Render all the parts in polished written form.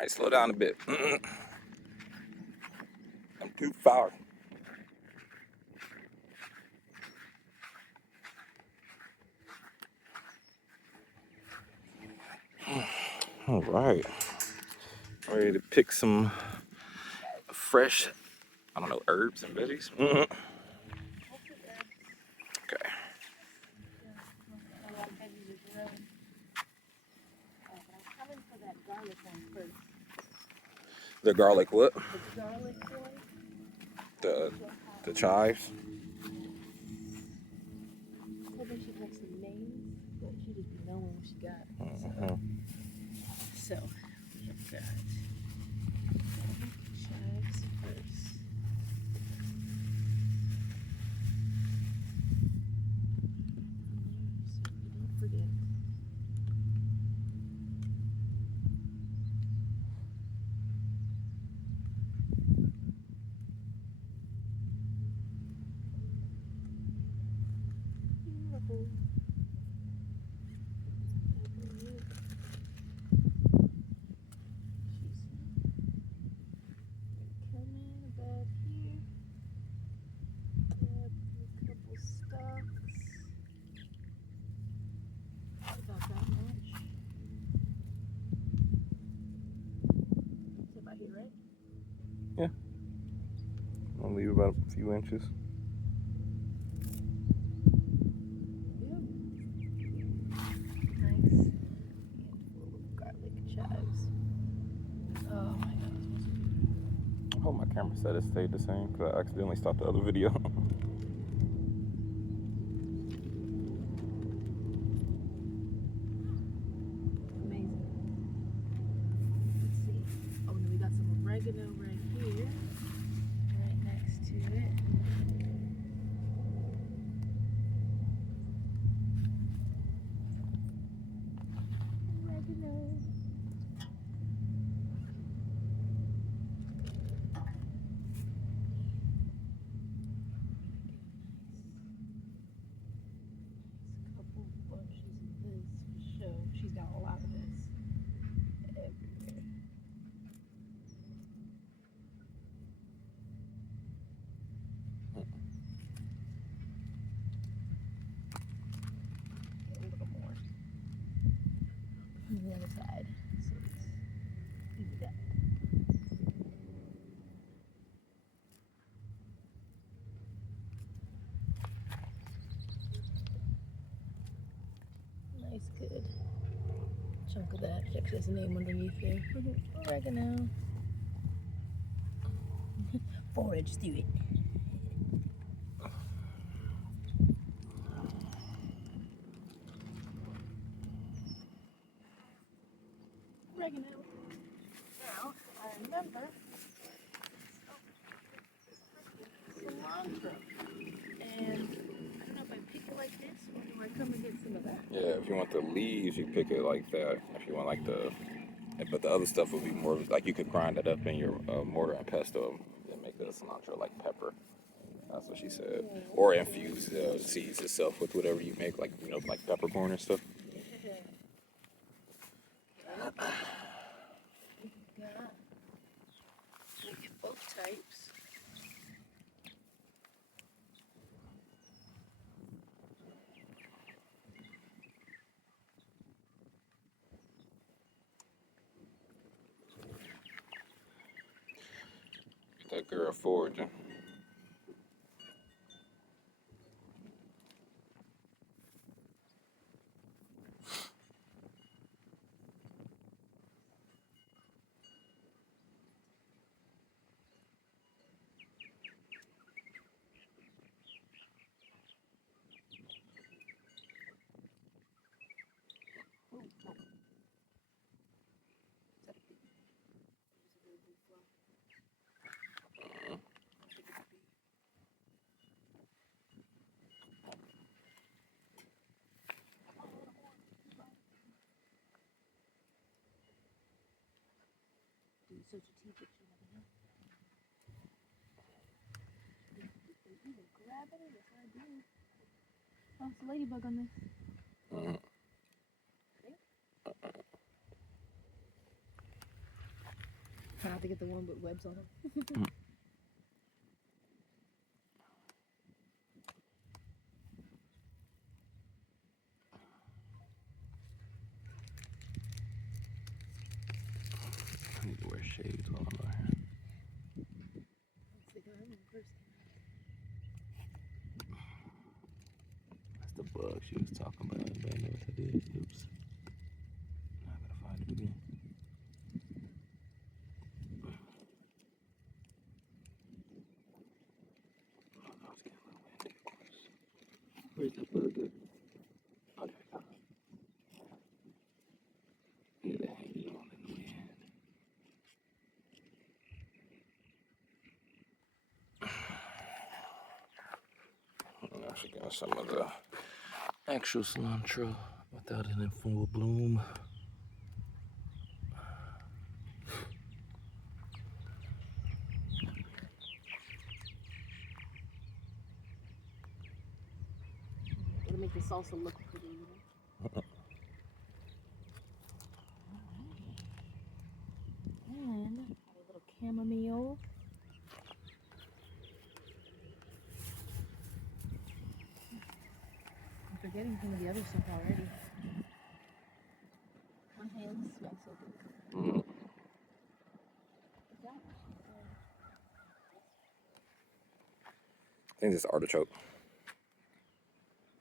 Alright, slow down a bit. I'm too far. Alright. Ready to pick some fresh, I don't know, herbs and veggies. Okay. The garlic what? The garlic one. The chives. Hoping she has some names, but she just be knowing what she got. So we've got chives first. So don't forget. Beautiful. Come in about here. Grab a couple stalks. About that much. It's about here, right? Yeah. I'll leave about a few inches. Nice. Handful of garlic chives. Oh my god. I hope my camera settings stayed the same because I accidentally stopped the other video. Amazing. Let's see. Oh, and then we got some oregano right here. Right next to it. Oregano. Couple bunches of this for show. She's got a lot of this everywhere. A little more on the other side. So it's evened out. Nice, good chunk of that. Actually, there's a name underneath there. Oregano. Forage through it. Oregano. Now, I remember cilantro. And I don't know if I pick it like this or do I come and get some of that? Yeah, if you want the leaves, you pick it like that. If you want like but the other stuff would be more like you could grind it up in your mortar and pestle and make the cilantro like pepper. That's what she said. Or infuse the seeds itself with whatever you make, like like peppercorn and stuff. We get both types. That girl foraging. So strategic, you never know. They either grab it or I do. Oh, it's a ladybug on this. the one with webs on them. I need to wear shades while I'm out here. That's the bug she was talking about. Anybody know what that is? Oops. Now I gotta find it again. Where's the bug at? Oh, there we go. Look at that hanging on in the wind. I'm actually getting some of the actual cilantro without it in full bloom. It'll make the salsa look pretty, you know? And a little chamomile. I'm forgetting some of the other stuff already. My hands smell so good. I think this is artichoke.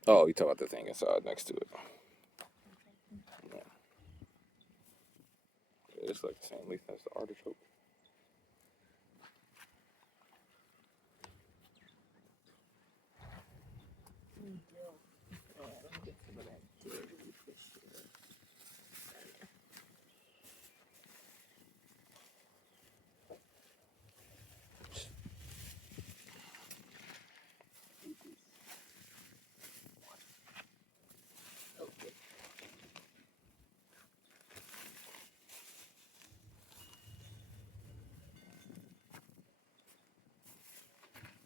Oh, you talk about the thing inside next to it. Yeah. It's like the same leaf as the artichoke. Dill. Yeah, let me get some of that dill really quick here. Okay.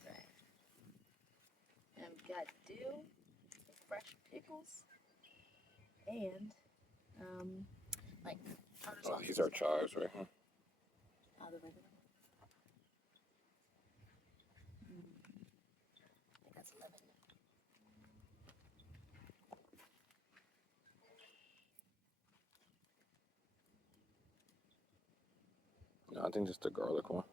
Right. And we've got dill, fresh pickles, and like tartar Oh, sauce. these are chives right here. Oh, the regular one. I think that's lemon. No, I think it's the garlic one.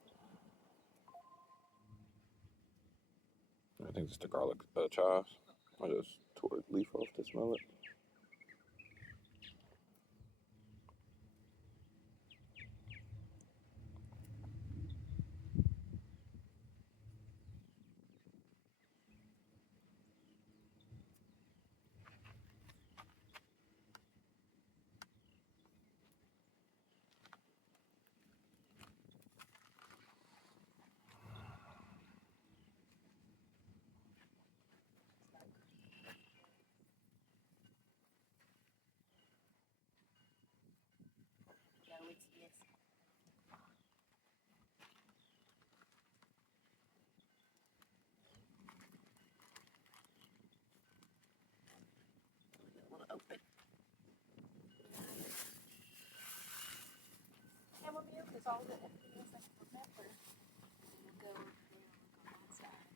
I think it's the garlic chives. I just tore the leaf off to smell it. Gotta wait till next. I want to open. Chamomile, because all the everything else I can remember. We'll go there, we'll go outside.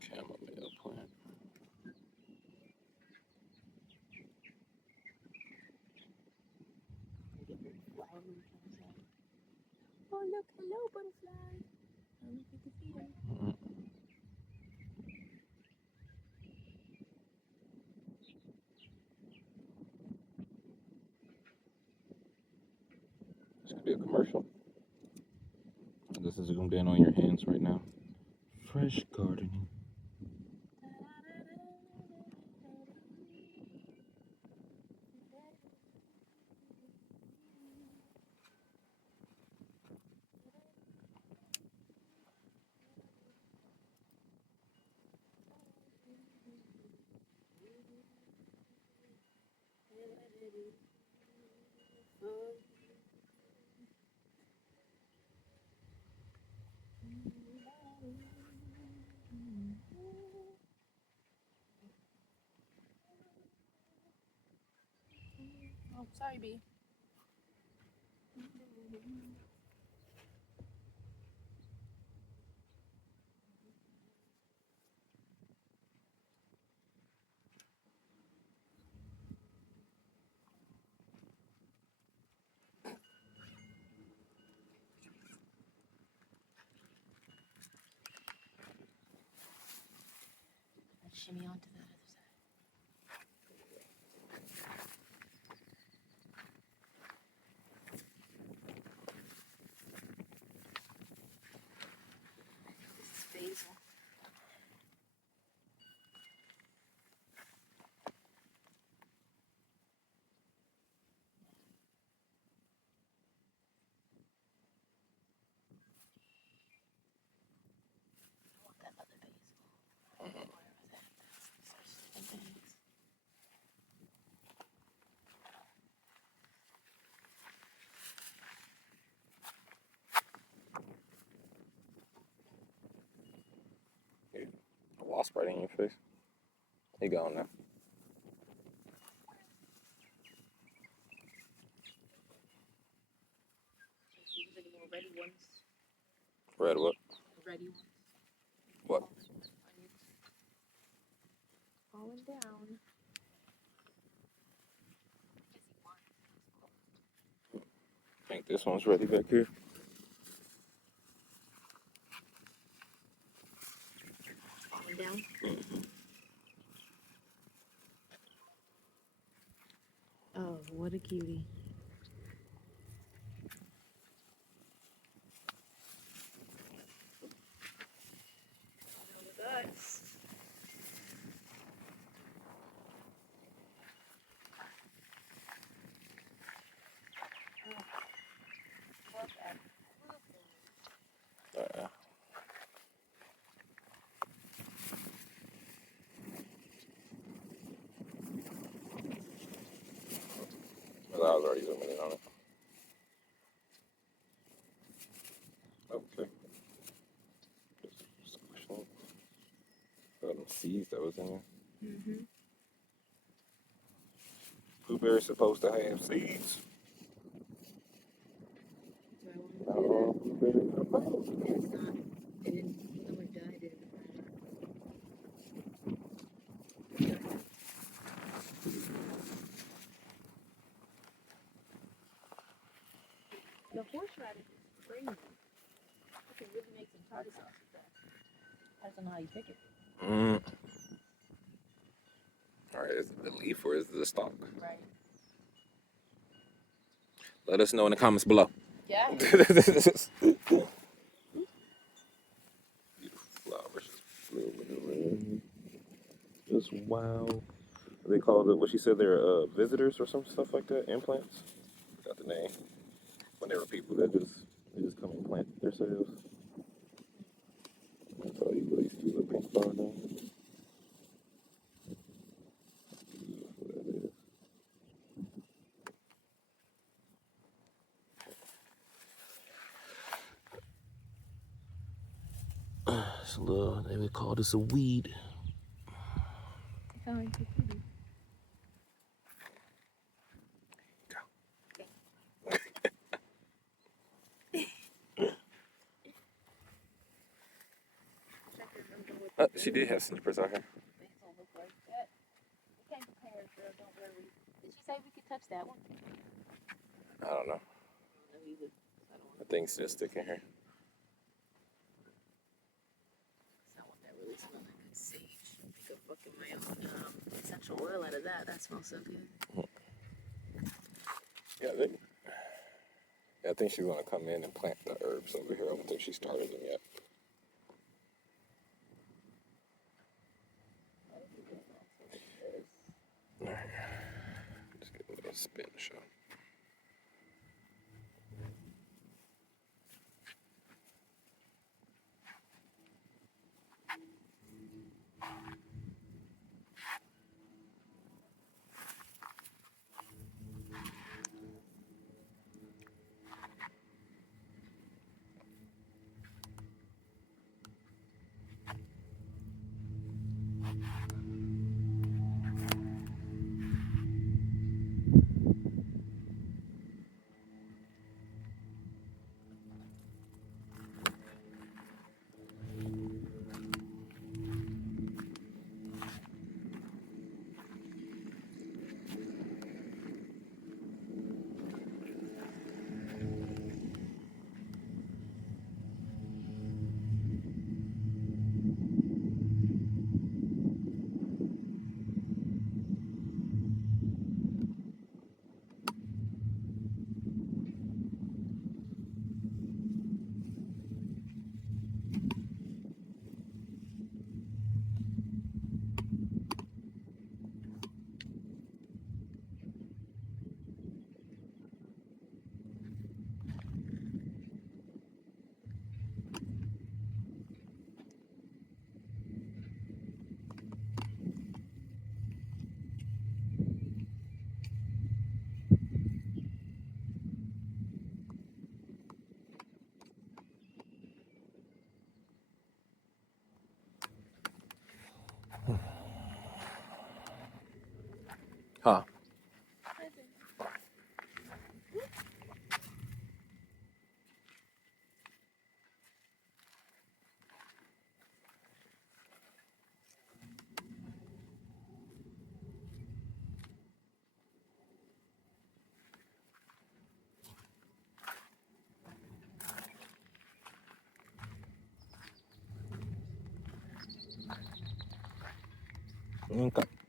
Chamomile plant. Oh, look, hello, butterfly. I don't know if you can see them. This could be a commercial. This is zoomed in on your hands right now. Fresh gardening. Oh, sorry, B. Let's shimmy onto that other side. This is basil. I want that other basil. Where was that? Such things. A wasp right in your face. He gone now. Use any more ready ones? Red what? Ready ones. What? Onions. Falling down. I think this one's ready back here. Falling down. Oh, what a cutie. Guys. Well, I was already zooming in on it. Okay. Just squishing it. Got them seeds that was in there. Mm-hmm. Blueberries supposed to have seeds. Do I want to do that? Blueberries are supposed to. It's not. It didn't. No one died in the The horseradish is crazy. You can really make some tartar sauce with that. I just don't know how you pick it. All right, is it the leaf or is it the stalk? Right. Let us know in the comments below. Yeah. Beautiful flowers, just blue with the red. Just wow. They call it, what she said, they're visitors or some stuff like that, implants. Got the name. When there were people that they just come and plant themselves. That's how you really see the pink flower down. Beautiful that is. It's a little, they would call this a weed. It sounds like pretty. She did have snippers out here. Basil look like that. We can't compare, girl. Don't worry. Did she say we could touch that one? I don't know. No, we would. I don't I want. think it's just sticking here. I want that really smell like good sage. Make a fucking my own essential oil out of that. That smells so good. Yeah, I think she's gonna come in and plant the herbs over here. I don't think she started them yet. Alright. Just get a little spin show. Huh? Right there. Okay.